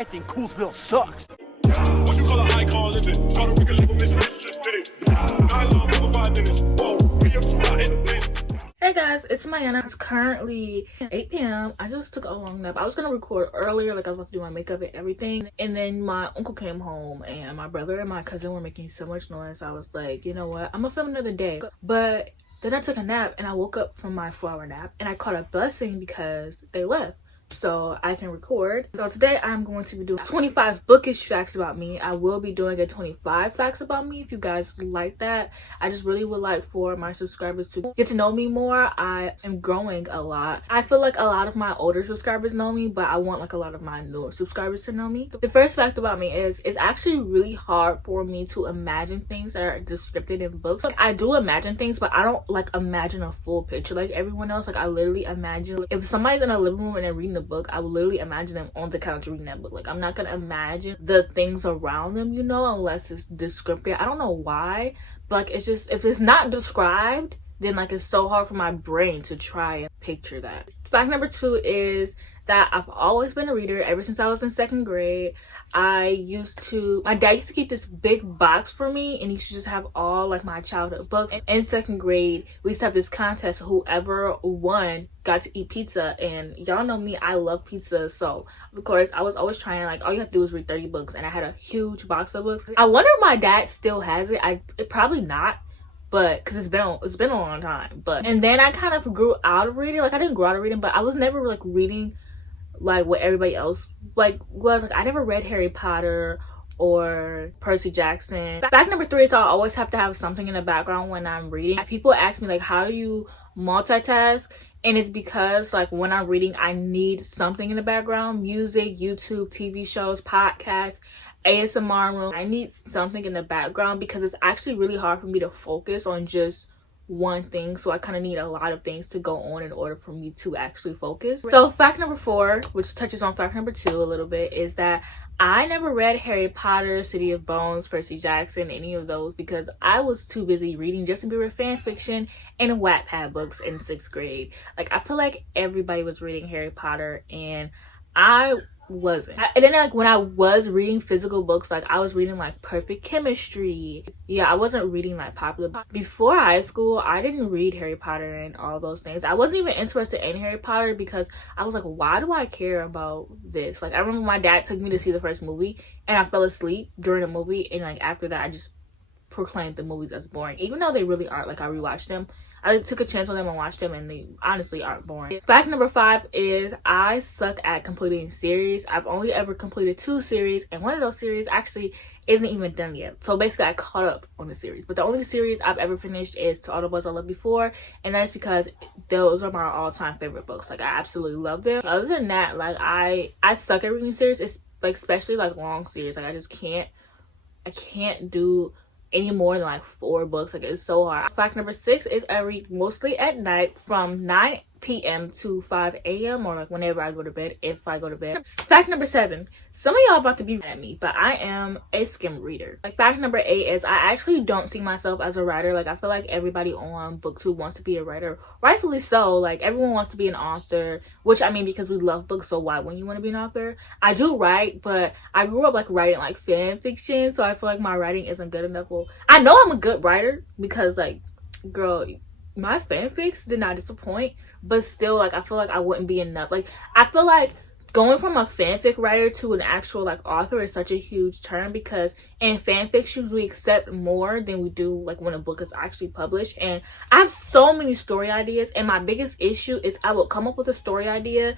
I think Coolsville sucks. What you call an icon living? Puerto Rican live Miss Rich just did it. I love over 5 minutes. Whoa, we up too hot in the place. Hey guys, it's Mayana. It's currently 8 p.m. I just took a long nap. I was gonna record earlier, like I was about to do my makeup and everything. And then my uncle came home and my brother and my cousin were making so much noise. I was like, you know what? I'm gonna film another day. But then I took a nap and I woke up from my 4-hour nap and I caught a blessing because they left. So I can record. So today I'm going to be doing 25 bookish facts about me. I will be doing a 25 facts about me if you guys like that. I just really would like for my subscribers to get to know me more. I am growing a lot. I feel like a lot of my older subscribers know me, but I want like a lot of my newer subscribers to know me. The first fact about me is it's actually really hard for me to imagine things that are descripted in books. Like, I do imagine things, but I don't like imagine a full picture like everyone else. Like I literally imagine if somebody's in a living room and they're reading a book, I would literally imagine them on the couch reading that book. Like I'm not gonna imagine the things around them, you know, unless it's descriptive. I don't know why, but like it's just, if it's not described, then like it's so hard for my brain to try and picture that. Fact number 2 is that I've always been a reader ever since I was in 2nd grade. My dad used to keep this big box for me and he used to just have all like my childhood books. And in 2nd grade, we used to have this contest. Whoever won got to eat pizza, and y'all know me, I love pizza. So of course I was always trying, like all you have to do is read 30 books, and I had a huge box of books. I wonder if my dad still has it. Probably not, but because it's been a long time. But and then I kind of grew out of reading. Like I didn't grow out of reading, but I was never like reading like what everybody else like was. Like I never read Harry Potter or Percy Jackson. Fact number 3 is I always have to have something in the background when I'm reading. People ask me like, how do you multitask? And it's because like when I'm reading, I need something in the background: music, YouTube, TV shows, podcasts, ASMR room. I need something in the background because it's actually really hard for me to focus on just one thing. So I kind of need a lot of things to go on in order for me to actually focus. So fact number 4, which touches on fact number 2 a little bit, is that I never read Harry Potter, City of Bones, Percy Jackson, any of those, because I was too busy reading Justin Bieber fan fiction and Wattpad books in 6th grade. Like I feel like everybody was reading Harry Potter and I wasn't. And then like when I was reading physical books, like I was reading like Perfect Chemistry. Yeah, I wasn't reading like popular. Before high school, I didn't read Harry Potter and all those things. I wasn't even interested in Harry Potter because I was like, why do I care about this? Like I remember my dad took me to see the first movie and I fell asleep during the movie, and like after that I just proclaimed the movies as boring, even though they really aren't. Like I rewatched them. I took a chance on them and watched them, and they honestly aren't boring. Fact number 5 is I suck at completing series. I've only ever completed 2 series, and one of those series actually isn't even done yet. So basically I caught up on the series, but the only series I've ever finished is To All the Boys I Loved Before, and that's because those are my all-time favorite books. Like I absolutely love them. Other than that, like I suck at reading series. It's like especially like long series. Like I can't do any more than like 4 books. Like it's so hard. Fact number 6 is I read mostly at night from 9 p.m. to 5 a.m. or like whenever I go to bed, if I go to bed. Fact number 7, some of y'all about to be mad at me, but I am a skim reader. Like fact number 8 is I actually don't see myself as a writer. Like I feel like everybody on BookTube wants to be a writer, rightfully so. Like everyone wants to be an author, which I mean, because we love books, so why wouldn't you want to be an author? I do write, but I grew up like writing like fan fiction, so I feel like my writing isn't good enough. Well, I know I'm a good writer because like, girl, my fanfics did not disappoint, but still like I feel like I wouldn't be enough. Like I feel like going from a fanfic writer to an actual like author is such a huge turn, because in fanfictions we accept more than we do like when a book is actually published. And I have so many story ideas, and my biggest issue is I will come up with a story idea,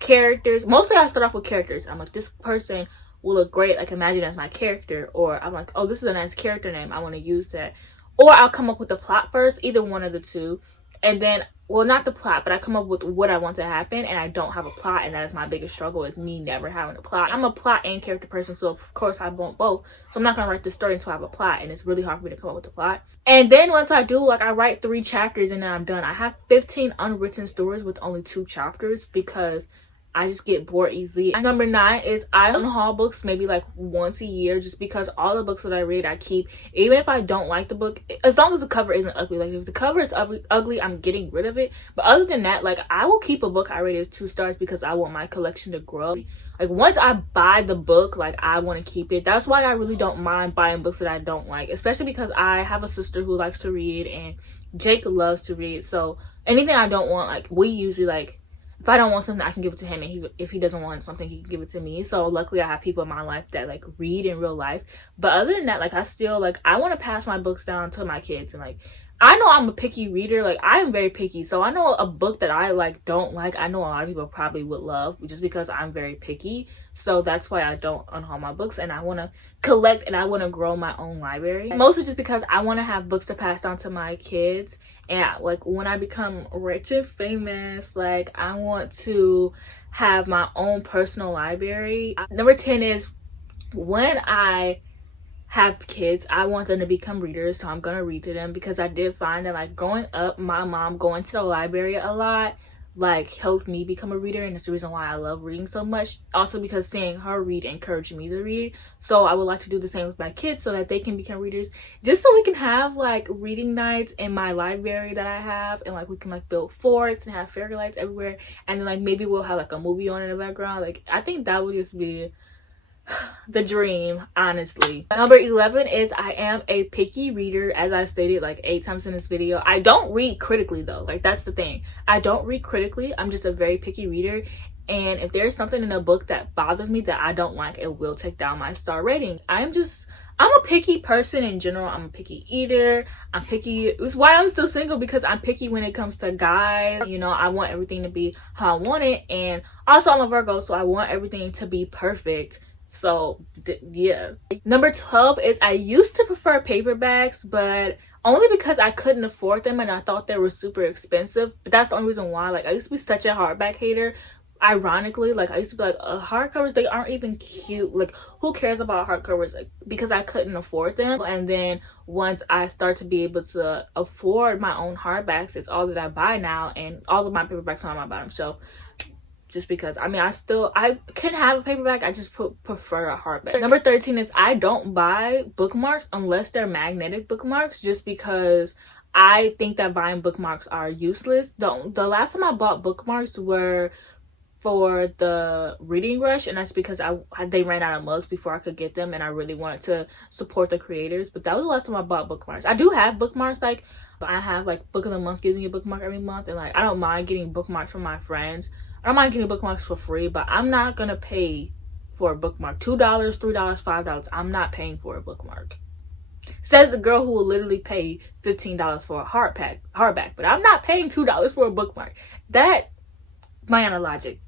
characters. Mostly I start off with characters. I'm like, this person will look great, like imagine as my character, or I'm like, oh, this is a nice character name, I want to use that. Or I'll come up with the plot first, either one of the two, and then, well, not the plot, but I come up with what I want to happen, and I don't have a plot, and that is my biggest struggle, is me never having a plot. I'm a plot and character person, so of course I want both. So I'm not gonna write the story until I have a plot, and it's really hard for me to come up with a plot. And then once I do, like I write 3 chapters and then I'm done. I have 15 unwritten stories with only 2 chapters because I just get bored easily. Number 9 is I unhaul books maybe like once a year, just because all the books that I read I keep, even if I don't like the book, as long as the cover isn't ugly. Like if the cover is ugly, I'm getting rid of it. But other than that, like I will keep a book I rated as 2 stars because I want my collection to grow. Like once I buy the book, like I want to keep it. That's why I really don't mind buying books that I don't like, especially because I have a sister who likes to read and Jake loves to read. So anything I don't want, like we usually like, if I don't want something, I can give it to him, and if he doesn't want something, he can give it to me. So luckily I have people in my life that like read in real life. But other than that, like I still like, I want to pass my books down to my kids. And like I know I'm a picky reader, like I am very picky, so I know a book that I like don't like, I know a lot of people probably would love, just because I'm very picky. So that's why I don't unhaul my books, and I want to collect and I want to grow my own library, mostly just because I want to have books to pass down to my kids. And like when I become rich and famous, like I want to have my own personal library. Number 10 is when I have kids, I want them to become readers, so I'm gonna read to them, because I did find that like growing up, my mom going to the library a lot like helped me become a reader, and it's the reason why I love reading so much. Also because seeing her read encouraged me to read, so I would like to do the same with my kids so that they can become readers, just so we can have like reading nights in my library that I have, and like we can like build forts and have fairy lights everywhere, and then like maybe we'll have like a movie on in the background. Like I think that would just be the dream, honestly. Number 11 is I am a picky reader, as I stated like 8 times in this video. I don't read critically though, like that's the thing. I don't read critically. I'm just a very picky reader, and if there's something in a book that bothers me that I don't like, it will take down my star rating. I'm a picky person in general. I'm a picky eater. I'm picky. It's why I'm still single, because I'm picky when it comes to guys. You know, I want everything to be how I want it, and also I'm a Virgo, so I want everything to be perfect. So yeah. Number 12 is I used to prefer paperbacks, but only because I couldn't afford them and I thought they were super expensive. But that's the only reason why. Like I used to be such a hardback hater. Ironically, like I used to be like, hardcovers, they aren't even cute. Like who cares about hardcovers? Like, because I couldn't afford them. And then once I start to be able to afford my own hardbacks, it's all that I buy now, and all of my paperbacks are on my bottom shelf. Just because, I mean, I can have a paperback, I just prefer a hardback. Number 13 is I don't buy bookmarks unless they're magnetic bookmarks, just because I think that buying bookmarks are useless. The last time I bought bookmarks were for the reading rush, and that's because they ran out of mugs before I could get them, and I really wanted to support the creators. But that was the last time I bought bookmarks. I do have bookmarks, like I have like book of the month gives me a bookmark every month, and like I don't mind getting bookmarks from my friends. I don't mind getting bookmarks for free, but I'm not gonna pay for a bookmark. $2, $3, $5. I'm not paying for a bookmark. Says the girl who will literally pay $15 for a hardback, but I'm not paying $2 for a bookmark. That my Analogic.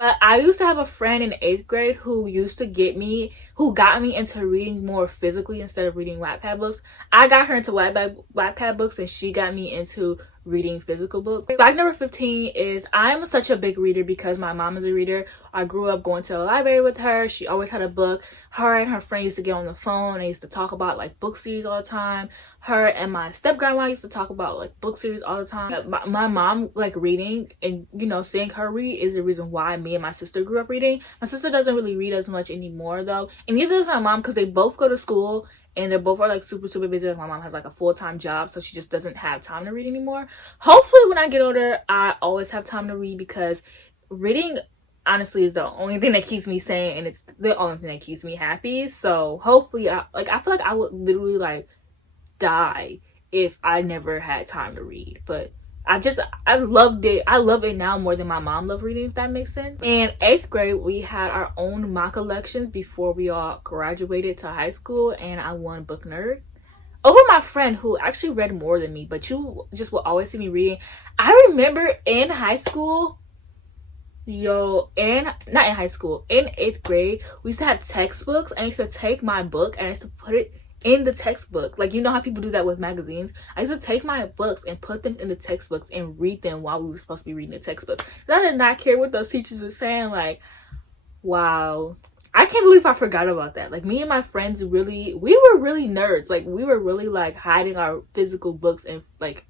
I used to have a friend in 8th grade who got me into reading more physically instead of reading Wattpad books. I got her into Wattpad books, and she got me into reading physical books. Fact number 15 is I'm such a big reader because my mom is a reader. I grew up going to the library with her. She always had a book. Her and her friend used to get on the phone. They used to talk about like book series all the time. Her and my step-grandma used to talk about like book series all the time. My mom like reading, and you know, seeing her read is the reason why me and my sister grew up reading. My sister doesn't really read as much anymore though, and neither does my mom, because they both go to school and they both are like super busy. Like, my mom has like a full-time job, so she just doesn't have time to read anymore. Hopefully when I get older, I always have time to read, because reading honestly is the only thing that keeps me sane, and it's the only thing that keeps me happy. So hopefully I feel like I would literally like die if I never had time to read. But I loved it. I love it now more than my mom loved reading, if that makes sense. In 8th grade, we had our own mock elections before we all graduated to high school, and I won Book Nerd over my friend who actually read more than me, but you just will always see me reading. I remember in high school, not in high school, in 8th grade, we used to have textbooks. I used to take my book and I used to put it in the textbook. Like, you know how people do that with magazines? I used to take my books and put them in the textbooks and read them while we were supposed to be reading the textbooks. I did not care what those teachers were saying. Like, wow. I can't believe I forgot about that. Like, me and my friends we were really nerds. Like, we were really like hiding our physical books, and like,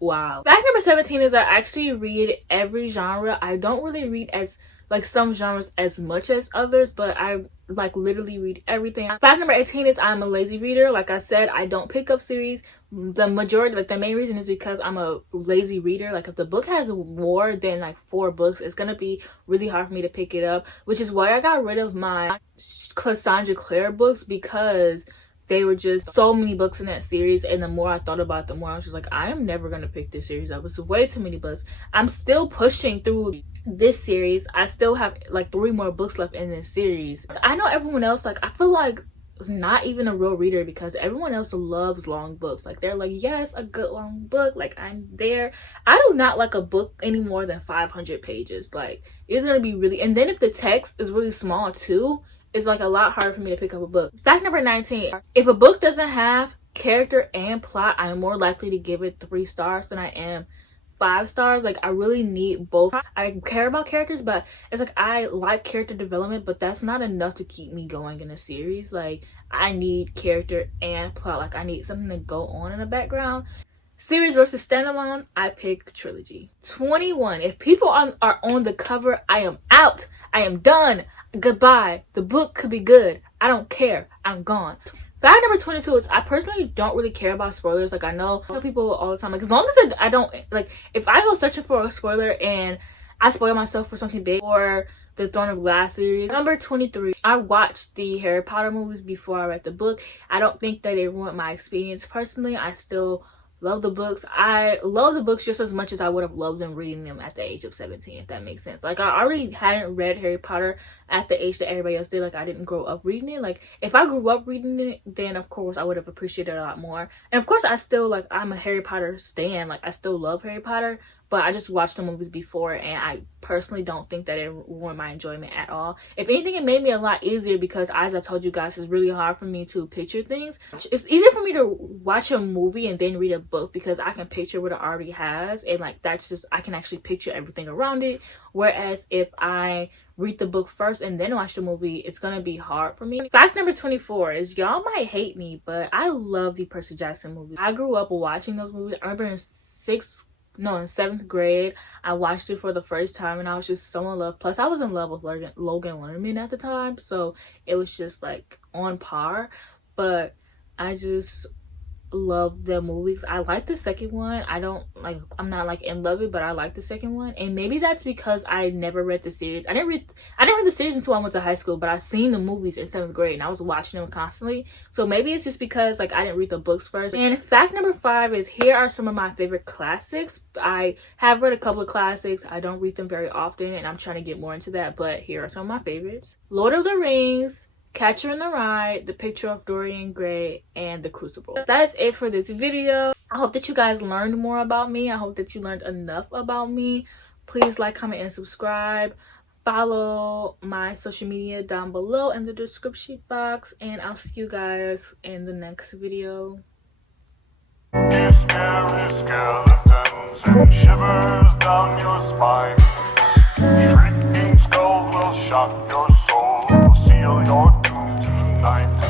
wow. Fact number 17 is I actually read every genre. I don't really read as like some genres as much as others, but I like literally read everything. Fact number 18 is I'm a lazy reader. Like I said, I don't pick up series. The majority, like the main reason is because I'm a lazy reader. Like if the book has more than like 4 books, it's gonna be really hard for me to pick it up, which is why I got rid of my Cassandra Clare books, because they were just so many books in that series, and the more I thought about it, the more I was just like, I am never gonna pick this series up. It's way too many books. I'm still pushing through this series. I still have like 3 more books left in this series. I know everyone else, like I feel like not even a real reader, because everyone else loves long books. Like they're like, yes, a good long book, like I'm there. I do not like a book any more than 500 pages. Like it's gonna be really, and then if the text is really small too, it's like a lot harder for me to pick up a book. Fact number 19, if a book doesn't have character and plot, I'm more likely to give it 3 stars than I am 5 stars. Like I really need both. I care about characters, but it's like I like character development, but that's not enough to keep me going in a series. Like I need character and plot. Like I need something to go on in the background. Series versus standalone, I pick trilogy. 21, if people are on the cover, I am out. I am done. Goodbye. The book could be good. I don't care. I'm gone. Fact number 22 is I personally don't really care about spoilers. Like I know people all the time, like as long as I don't, like if I go searching for a spoiler and I spoil myself for something big, or the Throne of Glass series. Number 23, I watched the Harry Potter movies before I read the book. I don't think that it ruined my experience personally. I still love the books. I love the books just as much as I would have loved them reading them at the age of 17, if that makes sense. Like I already hadn't read Harry Potter at the age that everybody else did. Like I didn't grow up reading it. Like if I grew up reading it, then of course I would have appreciated it a lot more. And of course I still, like, I'm a Harry Potter stan. Like I still love Harry Potter, but I just watched the movies before, and I personally don't think that it ruined my enjoyment at all. If anything, it made me a lot easier, because as I told you guys, it's really hard for me to picture things. It's easier for me to watch a movie and then read a book, because I can picture what it already has, and like that's just, I can actually picture everything around it. Whereas if I read the book first and then watch the movie, it's gonna be hard for me. Fact number 24 is, y'all might hate me, but I love the Percy Jackson movies. I grew up watching those movies. I remember in 7th grade, I watched it for the first time, and I was just so in love. Plus, I was in love with Logan Lerman at the time, so it was just like on par. But I just love the movies. I like the second one. I'm not like in love with it, but I like the second one. And maybe that's because I never read the series. I didn't read the series until I went to high school, but I seen the movies in 7th grade and I was watching them constantly. So maybe it's just because like I didn't read the books first. And fact number 5 is, here are some of my favorite classics. I have read a couple of classics. I don't read them very often, and I'm trying to get more into that, but here are some of my favorites: Lord of the Rings, Catcher in the Rye, The Picture of Dorian Gray, and The Crucible. That's it for this video. I hope that you guys learned more about me. I hope that you learned enough about me. Please like, comment, and subscribe. Follow my social media down below in the description box, and I'll see you guys in the next video. Scary skeletons and shivers down your spine. Shrieking skulls will shock your soul, seal your doom tonight.